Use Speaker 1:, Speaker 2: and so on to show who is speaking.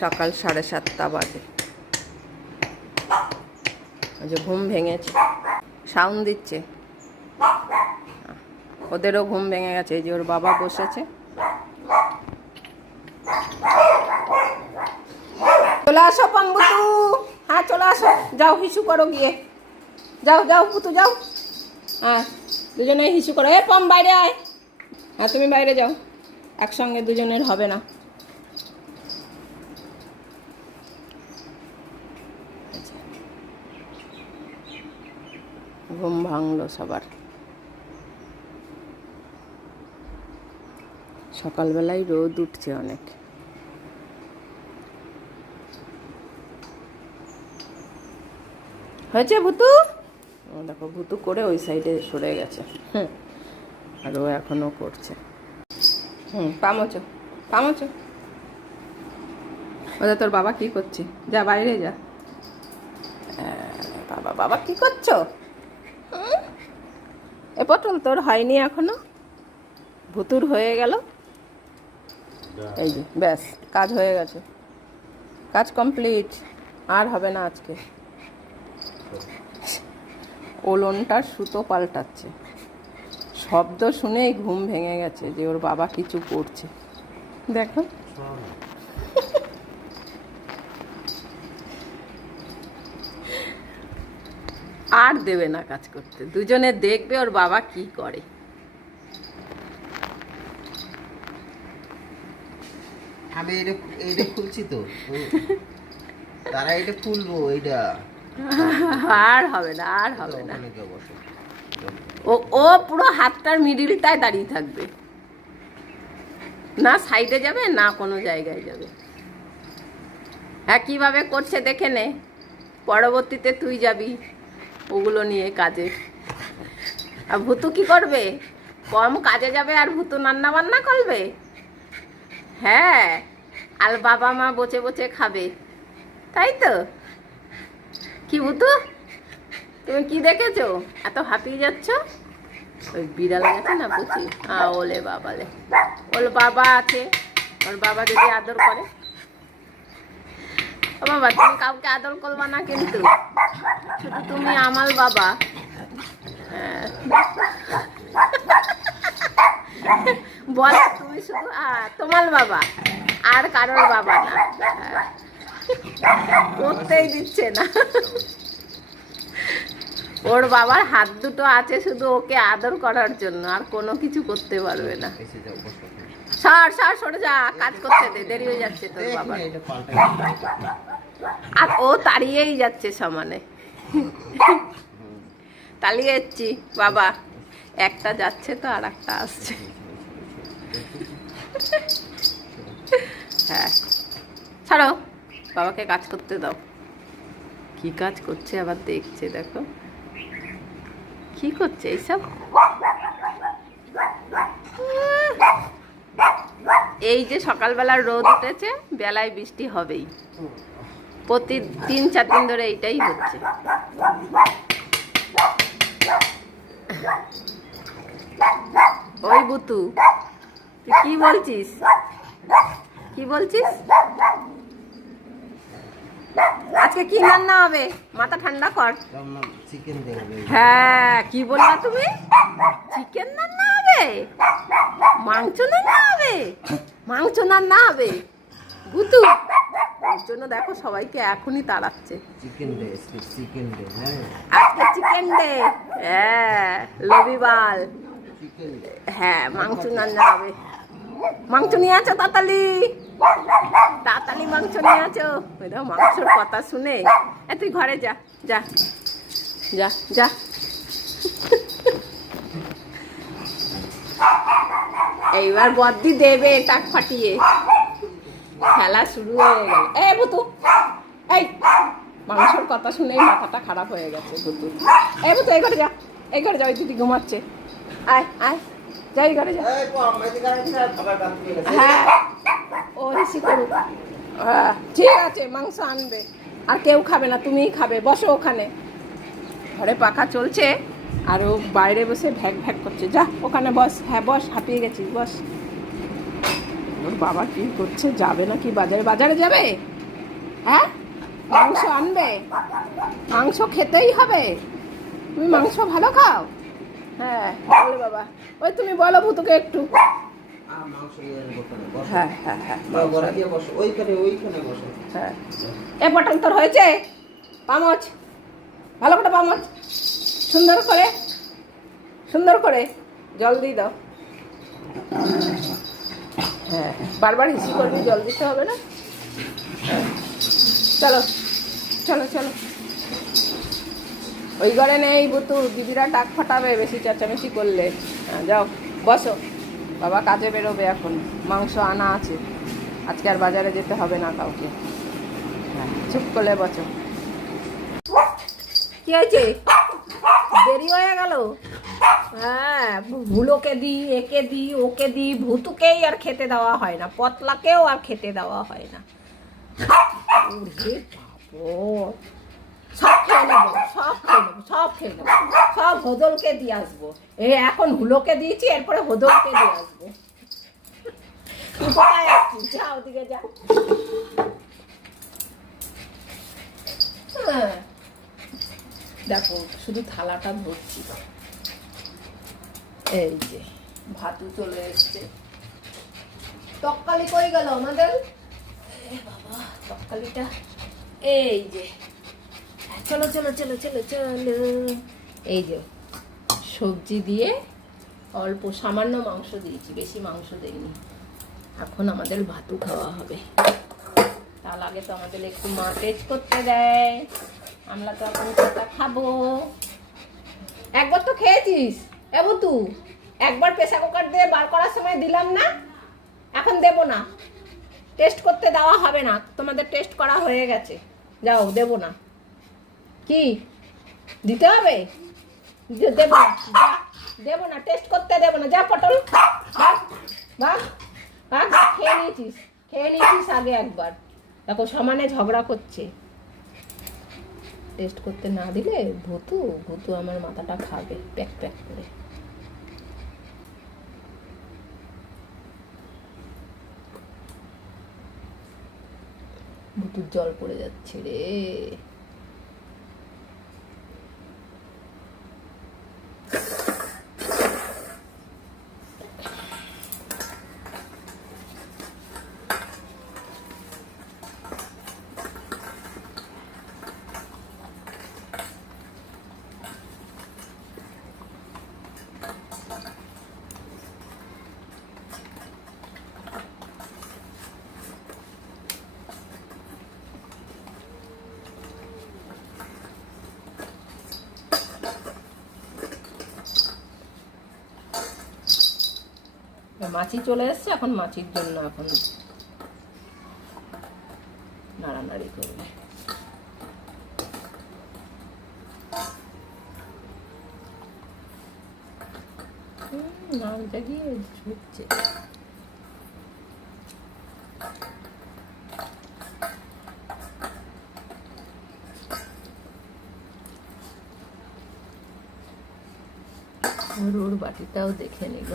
Speaker 1: সকাল সাড়ে সাতটা বাজে। ঘুম ভেঙেছে। সাউন্ড দিচ্ছে। ওদেরও ঘুম ভেঙে গেছে। এই যে ওর বাবা বসেছে। চলে আসো পাম্বুতু। হ্যাঁ চলে আসো। যাও, হিসু করো গিয়ে। যাও যাও, পুতু, যাও। হ্যাঁ দুজনে হিসু করো। এ পম বাইরে আয়। হ্যাঁ তুমি বাইরে যাও। একসঙ্গে দুজনের হবে না। ঘুম ভাঙলো সবার। সকালবেলায় রোদ উঠছে অনেক। হয়েছে ভুতু? দেখো, ভুতু করে ওই সাইডে সরে গেছে। আর ও এখনও করছে। হুম পামোচো পামোচো ওদের তোর বাবা কি করছে? যা, বাইরে যা। বাবা বাবা কি করছ? এ পটল তোর হয়নি এখনও। ভুতুর হয়ে গেল। এই যে ব্যাস কাজ হয়ে গেছে। কাজ কমপ্লিট আর হবে না আজকে। ওলনটার সুতো পাল্টাচ্ছে। শব্দ শুনেই ঘুম ভেঙে গেছে যে ওর বাবা কিছু করছে। দেখো। আর দেবে না কাজ করতে। দুজনে দেখবে ওর বাবা কি করে।
Speaker 2: আমি এটা এইটা খুলছি তো। তারা এটা খুলবো এইটা।
Speaker 1: আর হবে না আর হবে না।
Speaker 2: ওখানে গিয়ে বসো।
Speaker 1: ও ও পুরো হাতটার মিডিলটায় দাঁড়িয়ে থাকবে। না সাইডে যাবে না কোনো জায়গায় যাবে। হ্যাঁ কীভাবে করছে দেখে নে। পরবর্তীতে তুই যাবি। ওগুলো নিয়ে কাজে। আর ভুতু কি করবে? কম কাজে যাবে আর ভুতু রান্না বান্না করবে? হ্যাঁ আর বাবা মা বচে বচে খাবে। তাই তো? কি ভুতু? তুমি কি দেখেছ? এত হাঁপিয়ে যাচ্ছ? ওই বিড়াল গেছে না বুঝি? হ্যাঁ ওলে বাবালে। ওর বাবা আছে। ওর বাবা যদি আদর করে। বাবা, তুমি কাউকে আদর করবা না কিন্তু শুধু তুমি আমার বাবা। বলো তুমি শুধু তোমার বাবা, আর কারোর বাবা না। করতেই দিচ্ছে না ওর বাবার হাত দুটো আছে শুধু ওকে আদর করার জন্য, আর কোনো কিছু করতে পারবে না সর সর সরে যা কাজ করতে দে দেরি হয়ে যাচ্ছে তোর বাবার। আর ও তাড়িয়েই যাচ্ছে সমানে। তাড়িয়ে যাচ্ছি বাবা। একটা যাচ্ছে তো আর একটা আসছে। হ্যাঁ। ছাড়ো বাবাকে কাজ করতে দাও। কি কাজ করছে আবার দেখছে দেখো। কি করছে এইসব? এই যে সকালবেলা রোদ উঠেছে বেলায় বৃষ্টি হবেই। প্রতি তিন চার দিন ধরে এইটাই হচ্ছে। ওই বুতু তুই কি বলছিস? কি বলছিস? আজকে কি রান্না হবে? মাথা ঠান্ডা কর। হ্যাঁ কি বললা তুমি? চিকেন রান্না হবে? মাংস রান্না হবে? মাংস রান্না হবে বুতু ওর জন্য দেখো সবাইকে এখনই তাড়াচ্ছে।
Speaker 2: চিকেন ডে চিকেন ডে
Speaker 1: আজকে চিকেন ডে হ্যাঁ রবিবার। হ্যাঁ মাংস রান্না হবে। মাংস নিয়ে আছো তাড়াতাড়ি তাড়াতাড়ি মাংস নিয়ে আছো? ওই দেখো মাংসর কথা শুনে। এ তুই ঘরে যা যা। যা যা। এইবার বদ্দি দেবে টাক ফাটিয়ে। খেলা শুরু হয়ে গেল। এ বুতু। এই মানুষের কথা শুনেই মাথাটা খারাপ হয়ে গেছে বুতু। এই বুতু এই ঘরে যা। এই ঘরে যা ওই দিদি ঘুমাচ্ছে। আয় আয়। যাই ঘরে যা। হ্যাঁ। ও রিসি করুক হ্যাঁ, ঠিক আছে মাংস আনবে। আর কেউ খাবে না তুমিই খাবে বসো ওখানে। ঘরে পাখা চলছে। আর ও বাইরে বসে ভ্যাক ভ্যাক করছে। যা ওখানে বস। হ্যাঁ বস হাঁপিয়ে গেছিস বস। ওর বাবা কি করছে যাবে নাকি বাজারে? বাজারে যাবে? হ্যাঁ? মাংস আনবে? মাংস খেতেই হবে। তুমি মাংস ভালো খাও? হ্যাঁ বলে বাবা। ওই তুমি বলো ভুতুকে একটু। হ্যাঁ হ্যাঁ হ্যাঁ
Speaker 2: বসো।
Speaker 1: হ্যাঁ। এ পটল তোর হয়েছে? পামচ। ভালো করে পামচ। সুন্দর করে সুন্দর করে জল দিয়ে দাও। হ্যাঁ বারবার হিসি করবি, জল দিতে হবে না। চলো চলো চলো। ওই ঘরে নেই বুতু, দিদিরা টাক ফাটাবে, বেশি চেঁচামেচি করলে। হ্যাঁ যাও, বসো। বাবা কাজে বেরোবে এখন, মাংস আনা আছে। আজকে আর বাজারে যেতে হবে না কাউকে। হ্যাঁ চুপ করলে বসো। কি হয়েছে? দেরি হয়ে গেল? হ্যাঁ ভুলোকে দিই একে দিই ওকে দিই ভুতুকেই আর খেতে দেওয়া হয় না, পতলাকেও আর খেতে দেওয়া হয় না। সব খেয়ে নেব, সব খেয়ে সব খেয়ে সব হোদলকে দিয়ে আসব। এই এখন হুলোকে দিয়েছি, এরপরে হোদলকে দিয়ে আসব। ওদিকে যা হ্যাঁ। দেখো শুধু থালাটা ধরছি এই যে। ভাতু চলে এসছে। তক্কালি কই গেল আমাদের? এ বাবা তক্কালিটা। এই যে। চলো চলো চলো চলো চলো। এই যে সবজি দিয়ে অল্প সামান্য মাংস দিয়েছি বেশি মাংস দেইনি। এখন আমাদের ভাতু খাওয়া হবে। তার আগে তো আমাদের একটু মা টেস্ট করতে দেয়। আমরা তো এখন খাব? একবার তো খেয়েছিস, এবু তু। একবার প্রেসার কুকার দিয়ে বার করার সময় দিলাম না, এখন দেবো না। টেস্ট করতে দেওয়া হবে না, তোমাদের টেস্ট করা হয়ে গেছে। যাও, দেবো না। কি? দিতে হবে? দেবো দেবো না, টেস্ট করতে দেবো না। যা, পটল ভাগ, খেয়ে নিয়েছিস খেয়ে নিয়েছিস আগে একবার। দেখো, সমানে ঝগড়া করছে। টেস্ট করতে না দিলে ভুতু ভুতু আমার মাথাটা খাবে, প্যাক প্যাক করে। ভুতুর জল পড়ে যাচ্ছে রে। মাছি চলে এসছে এখন মাছির জন্য এখন নাড়ানাড়ি করবে। ওর ওর বাটিটাও দেখে নিল।